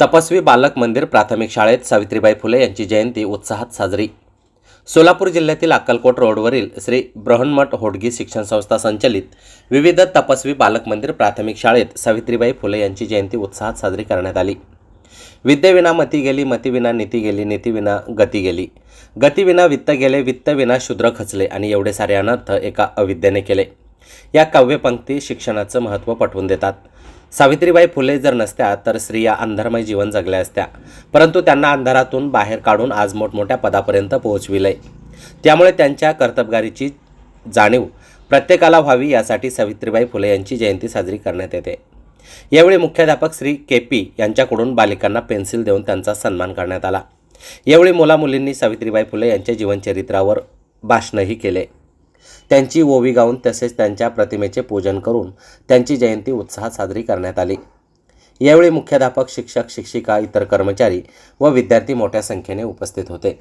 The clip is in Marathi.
तपस्वी बालक मंदिर प्राथमिक शाळेत सावित्रीबाई फुले यांची जयंती उत्साहात साजरी. सोलापूर जिल्ह्यातील अक्कलकोट रोडवरील श्री बृहन्मठ होडगी शिक्षण संस्था संचलित विविध तपस्वी बालक मंदिर प्राथमिक शाळेत सावित्रीबाई फुले यांची जयंती उत्साहात साजरी करण्यात आली. विद्येविना मती गेली मतीविना नीती गेली नीतीविना गती गेली. गतीविना वित्त गेले वित्तविना शूद्र खचले आणि एवढे सारे अनर्थ एका अविद्येने केले. या काव्यपंक्ती शिक्षणाचं महत्त्व पटवून देतात. सावित्रीबाई फुले जर नसत्या तर स्त्रिया अंधारमय जीवन जगल्या असत्या. परंतु त्यांना अंधारातून बाहेर काढून आज मोठमोठ्या पदापर्यंत पोहोचविले त्यामुळे त्यांच्या कर्तबगारीची जाणीव प्रत्येकाला व्हावी यासाठी सावित्रीबाई फुले यांची जयंती साजरी करण्यात येते. यावेळी मुख्याध्यापक श्री के पी यांच्याकडून बालिकांना पेन्सिल देऊन त्यांचा सन्मान करण्यात आला. यावेळी मुलामुलींनी सावित्रीबाई फुले यांच्या जीवनचरित्रावर भाषणही केले. त्यांची ओवी गाऊन तसेच त्यांच्या प्रतिमेचे पूजन करून त्यांची जयंती उत्साहात साजरी करण्यात आली. यावेळी मुख्याध्यापक शिक्षक शिक्षिका इतर कर्मचारी व विद्यार्थी मोठ्या संख्येने उपस्थित होते.